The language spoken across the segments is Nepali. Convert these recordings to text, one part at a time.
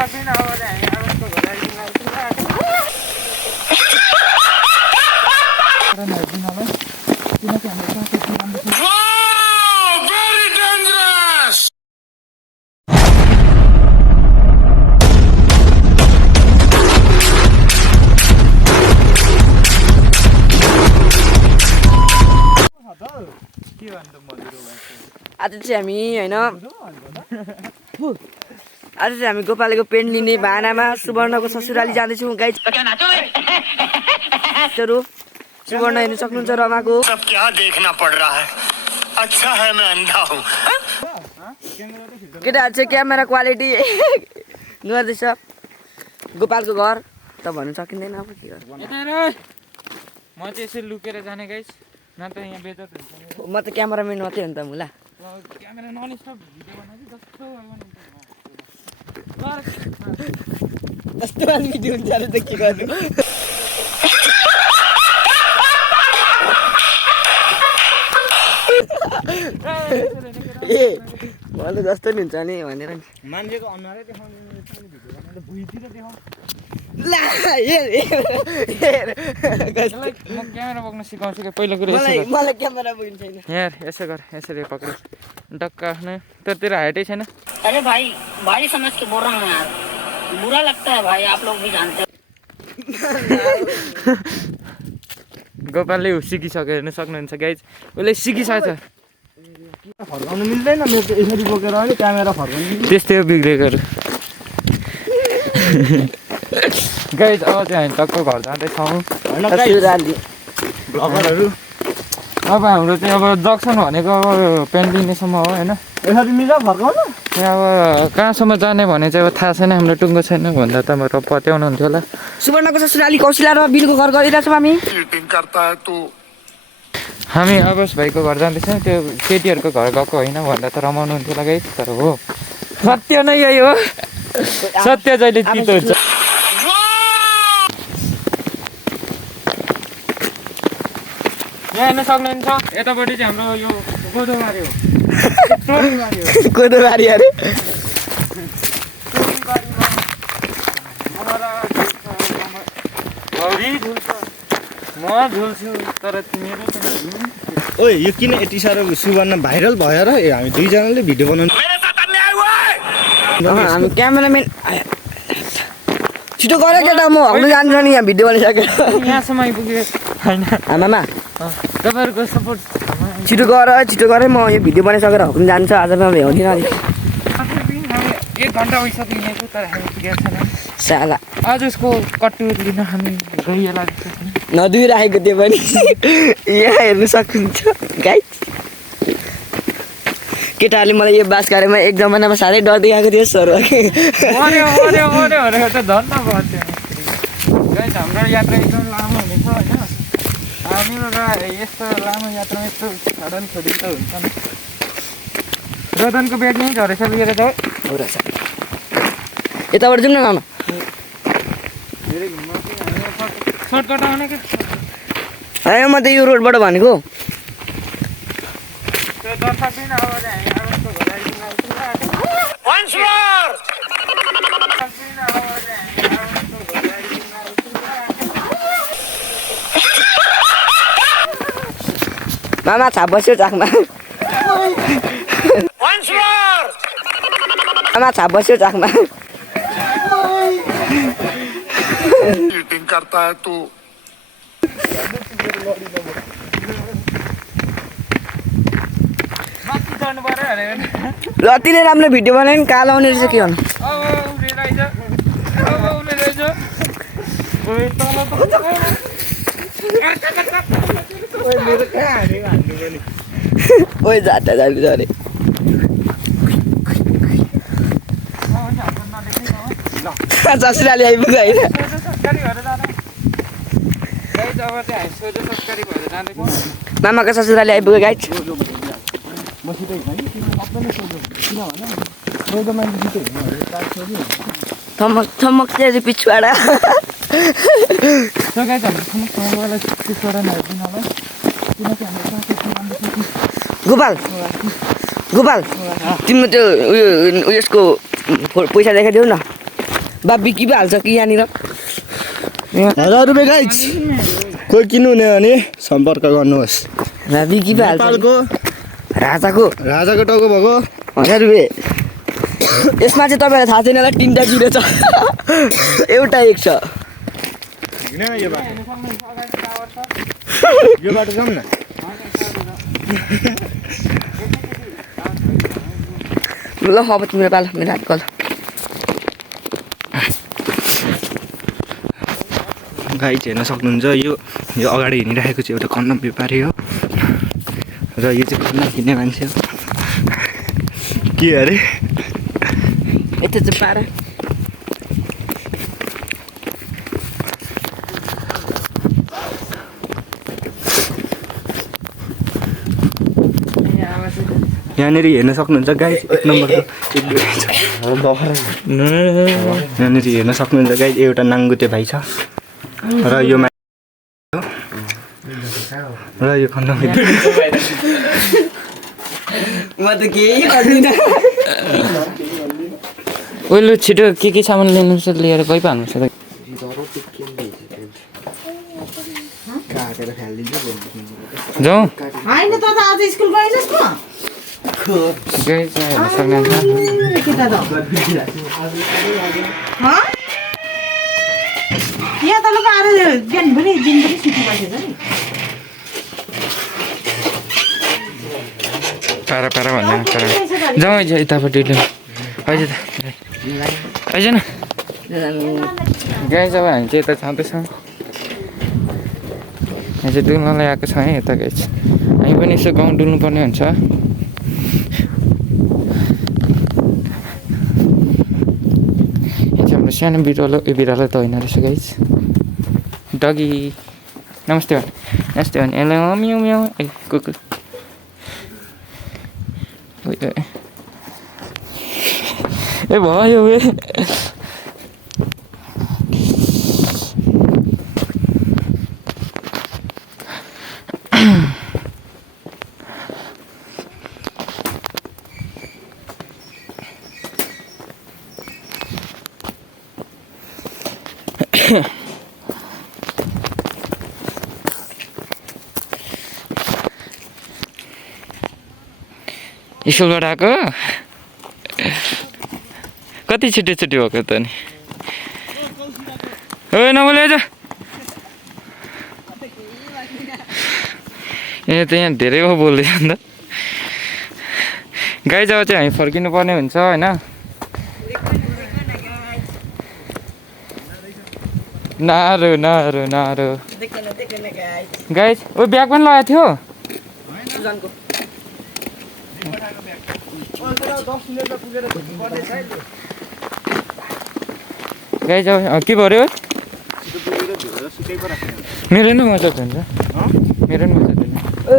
आज चाहिँ हामी हैन आज चाहिँ हामी गोपालको पेन्ट लिने बाहनामा सुवर्णको ससुराली जाँदैछौँ गाइस। सुवर्ण हेर्न सक्नुहुन्छ रमाको। सब क्या देखना पड़ रहा है अच्छा है मैं अंधा हूँ। केटाहरु चाहिँ क्यामेरा क्वालिटी गर्दैछ। गोपालको घर त भन्न सकिँदैन अब के गर्नु। म चाहिँ यसरी लुकेर जाने गाइस न त यहाँ बेइज्जत हुन्छ। म त क्यामेराम्यान मात्रै हो नि त मुला। क्यामेरा ननस्टप भिडियो बनाउँछु जस्तो वाली भिडियो हुन्छ र त के गर्नु। ए मलाई जस्तो नि हुन्छ नि भनेर नि मान्छेको अनुहारै देखाउने भिडियो बनाउँदा भुइँतिर देखाउँ। ला म क्यामेरा बोक्न सिकाउँछु कि पहिलो कुरो मलाई क्यामेरा बोक्नु छैन यार। यसो गर यसरी पक्रियो डक्का आफ्नै तेरो हाइटै छैन। अरे भाई भाई समझ के बोल रहा हूँ यार बुरा लगता है भाई आप लोग भी जानते हैं। गोपालले सिकिसक्यो हेर्न सक्नुहुन्छ गाइज उसले सिकिसकेछ। फर्काउनु मिल्दैन मेरो त यसरी बोकेर अनि क्यामेरा फर्काउनु त्यस्तै हो बिग्रेकोहरू। गाइज अब चाहिँ हामी टक्क घर जाँदैछौँ। भ्लगरहरू अब हाम्रो चाहिँ अब जक्सन भनेको अब पेन्ट लिनेसम्म हो होइन। यसरी मिल्छ फर्काउनु अब कहाँसम्म जाने भने चाहिँ अब थाहा छैन हाम्रो टुङ्गो छैन भन्दा त मेरो पत्याउनु हुन्थ्यो होला। सुवर्णको ससुराली कौशिला र बिलको घर गरिरहेछौँ हामी। हामी अवश भाइको घर जाँदैछौँ। त्यो केटीहरूको घर गएको होइन भन्दा त रमाउनु हुन्थ्यो होला गाइस। तर हो सत्य नै यही हो। सत्य जहिले चितो हुन्छ। यहाँ हेर्न सक्नुहुन्छ यतापट्टि चाहिँ हाम्रो यो गोदोबारी हो। गोदोबारी अरे म झुल्छु तर तिमीहरू ओए यो किन यति साह्रो सुवर्ण भाइरल भयो र हामी दुईजनाले भिडियो बनाउनु। हामी क्यामेराम्यान छिटो गर केटा म हग्नु जान्छ नि यहाँ भिडियो बनाइसकेर यहाँसम्म आइपुग्यो होइन। आमामा तपाईँहरूको सपोर्ट छिटो गर म यो भिडियो बनाइसकेर हग्नु जान्छ। आज म भ्याउँदिनँ अलिक 1 घन्टा भइसक्यो तर हामी पुगेको छैन। साला आज उसको कटुर लिन हामी गइएला नदुई राखेको त्यो पनि यहाँ हेर्नु सक्नुहुन्छ गाइस। केटाहरूले मलाई यो बाँसकारेमा एक जमानामा साह्रै डर देखाएको थियो सर। भनेको त धन्न भयो त्यो गाइस। हाम्रो यात्रा एकदम लामो हुनेछ होइन। हाम्रो यस्तो लामो यात्रामा यस्तो खडन खोडी त हुन्छ नि। रतनको ब्याग यहीँ झरेछ लिएर जाऊ। हो रहेछ यताबाट जाउँ न मामा। सर्टकट आउने कि होइन म त यो रोडबाट भनेको। त्यो दर्शक दिन अब चाहिँ हामी आगोको घर मामा छाप बस्यो चाकमा। मामा छाप बस्यो चाकमा। करता है तू अति नै राम्रो भिडियो बनायो नि कालो आउने रहेछ के गर्नु। ओइ जाता जानु अरे ससुराली आइपुग्यो होइन। मामाको ससुराली आइपुग्यो गाइस। थमक थमक चाहिँ पिछुवाडा गोपाल गोपाल तिम्रो त्यो उयसको पैसा देखाइदेऊ न। बा बिकी पो हाल्छ कि यहाँनिर 1000 रुपियाँ गाइज कोही किन्नु हुने भने सम्पर्क गर्नुहोस् बा बिकी पो हाल्छ नेपालको राजाको राजाको टाउको भएको 1000 रुपियाँ यसमा चाहिँ तपाईँलाई थाहा छैन होला 3टा किलो छ एउटा 1 छ होइन यो बाटो जाउँ न ल अब तिम्रो पालो मेरो हात कल गाइज हेर्न सक्नुहुन्छ यो अगाडि हिँडिरहेको चाहिँ एउटा कन्डम व्यापारी हो र यो चाहिँ कन्डम किन्ने मान्छे हो के अरे यता चाहिँ पारा यहाँनिर हेर्न सक्नुहुन्छ गाइज 1 नम्बरको यहाँनिर हेर्न सक्नुहुन्छ गाइज एउटा नाङ्गुते भाइ छ र यो र यो कन्डम म त केही गर्दिनँ ओइलो छिटो के सामान लिनु छ लिएर गइ पाल्नु छ जाउँ होइन त आज स्कुल गएनस् न गइ हेर्न सक्नुहुन्छ केटा त यहाँ तल आएर बिहानभरि दिनभरि सुति बसेछ नि पारा भन्दैन जाउँ है यतापट्टि अहिले त आइज न गाई जब हामी चाहिँ यता छँदैछौँ यहाँ चाहिँ डुल्नलाई आएको छ है यता गाई हामी पनि यसो गाउँ डुल्नुपर्ने हुन्छ यहाँ चाहिँ हाम्रो सानो बिरालो त होइन रहेछ गाई डगी नमस्ते भने यसलाई म्याउ म्याउ ए कुकुर ए भयो ए स्कुलबाट आएको कति छिटो भएको त नि ओ नबोले आज ए त यहाँ धेरै पो बोल्दैछ नि त गाई जब चाहिँ हामी फर्किनु पर्ने हुन्छ होइन नारो नारो नारो गाई ओ ब्याग पनि लगाएको थियो गाई जाऊ के पर्यो मेरो नि मजा हुन्छ मेरो नि मजा हुन्छ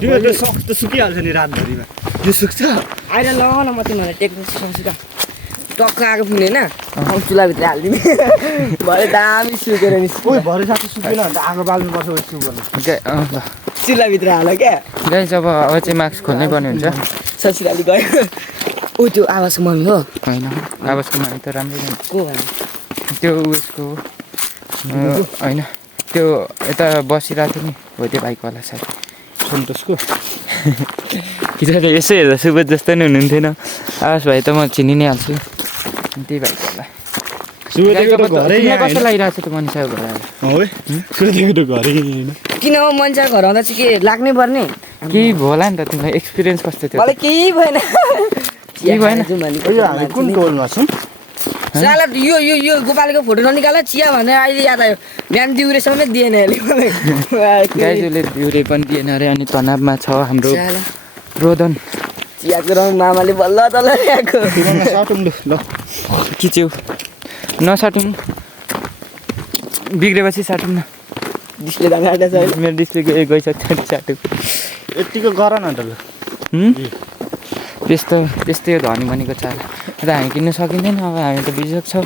त्यो सक्स त सुकिहाल्छ नि रातभरिमा यो सुक्छ आएर लगाउ न म तिमीहरूलाई टेक्नु सक्छु टक्क आएको फुल होइन चुलाभित्र हालिदिने भरे दामी सुकेर नि ओइ भरे साथी सुकेन भने त आगो बाल्नुपर्छ यस्तो गर्नु चुलाभित्र हाल क्या गाई जब अब चाहिँ मास्क खोल्नै पर्ने हुन्छ ससुराली गयो ओ त्यो आवाजको मम्मी हो होइन आवाजको माथि त राम्रै नै को भन्नु त्यो उयसको होइन त्यो यता बसिरहेको थियो नि हो त्यो बाइकवाला सायद सन्तोषको हिजो यसो हेर्दा सुबोध जस्तो नि हुनुहुन्थेन आवाज भाइ त म चिनि नै हाल्छु त्यही बाइकवाला कस्तो लागिरहेको छ त मनिषाको घर आएर किन हो मान्छे घर आउँदा चाहिँ के लाग्नै पर्ने केही होला नि त तिमीलाई एक्सपिरियन्स कस्तो थियो मलाई केही भएन केही भएन हामी कुन टोलमा छौँ साला यो यो यो गोपालको फोटो ननिकाल चिया भनेर अहिले याद आयो बिहान दिउरे समेत दिएन गाईजुले दिउरे पनि दिएन अरे अनि तनावमा छ हाम्रो रोदन चियाको रङ मामाले बल्ल तल ल्याएको ल खिच्यौ नसाटौँ बिग्रेपछि साटौँ न डिस्प्ले दाना आँटेको छ अहिले मेरो डिस्प्ले गइसक्यो साटौँ यतिको गर न त ल त्यस्तै हो धनी भनेको चाल र हामी किन्नु सकिँदैन अब हामी त बिजोग छौँ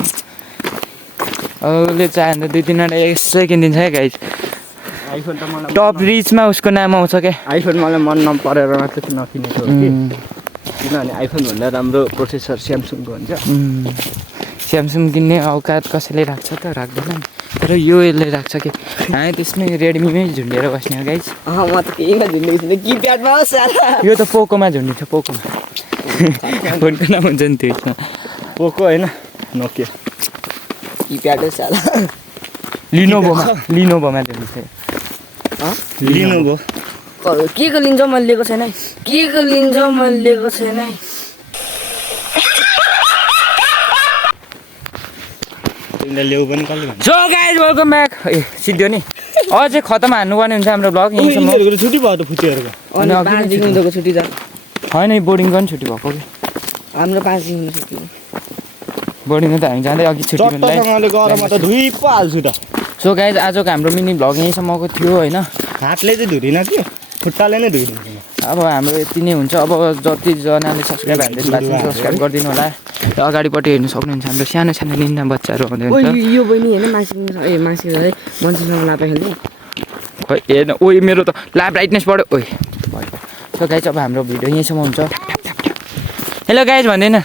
अब उसले चाह्यो भने त 2-3वटा यसै किनिदिन्छ है गाइज आइफोन त मलाई टप रिचमा उसको नाम आउँछ क्या आइफोन मलाई मन नपरेर मात्र नकिनेको हो कि किनभने आइफोन भन्दा राम्रो प्रोसेसर स्यामसङको हुन्छ स्यामसङ किन्ने औकात कसैले राख्छ त राख्दैन तर यो यसले राख्छ कि हामी त्यसमै रेडमीमै झुन्डेर बस्ने हो गाइज म त केहीमा झुन्डेको छुइनँ किप्याडमा हो साला यो त पोकोमा झुन्डिन्छ पोकोमा फोनको नाम हुन्छ नि त्यसमा पोको होइन नोकिया किप्याड हो साला लिनोभोमा झुन्डिन्छ लिनु भयो के को लिन्छ मैले लिएको छैन है के को लिन्छ मैले लिएको छैन है तिमीलाई ल्याउ पनि कसले भन्छ सो गाइज वेलकम ब्याक ए सिद्धो नि अझै खतम हान्नुपर्ने हुन्छ हाम्रो ब्लग यहीँसम्म छुट्टी भयो त फुच्चीहरूको अनि 5 देखि उनीहरूको छुट्टी छ होइन बोर्डिङको पनि छुट्टी भएको कि हाम्रो 5 देखि छुट्टी बोर्डिङमा त हामी जाँदै अघि छुट्टी चट्टसँगले गरममा त धुइ पो हाल्छु त सो गाइज आजको हाम्रो मिनी भ्लग यहीँसम्मको थियो होइन हातले चाहिँ धुरिन कि खुट्टाले नै धुइदिन्छु म अब हाम्रो यति नै हुन्छ अब जतिजनाले सब्सक्राइब हान्दै सब्सक्राइब गरिदिनु होला र अगाडिपट्टि हेर्नु सक्नुहुन्छ हाम्रो सानो सानो निन्दा बच्चाहरू आउँदै ओइ हुन्छ यो बहिनी हैन मान्छे है मान्छेसँग लापा खेल्ने खै हेर्नु ओइ मेरो त लाइभ ब्राइटनेस बढ्यो ओइ भयो सो गाइज अब हाम्रो भिडियो यहीँसम्म हुन्छ हेलो गाइज भन्दैन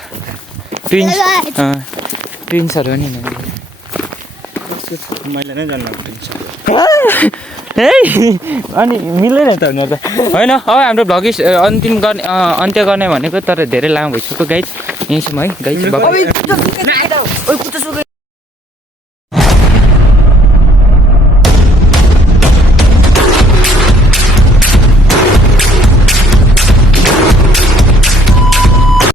ट्विन्सहरू हो नि मैले नै जन्म दिन्छु है अनि मिल्दैन त हुन त होइन अब हाम्रो भ्लग अन्त्य गर्ने भनेको तर धेरै लामो भइसक्यो गाइज यहीँसम्म है गाइज ओइ कुत्ता सुकै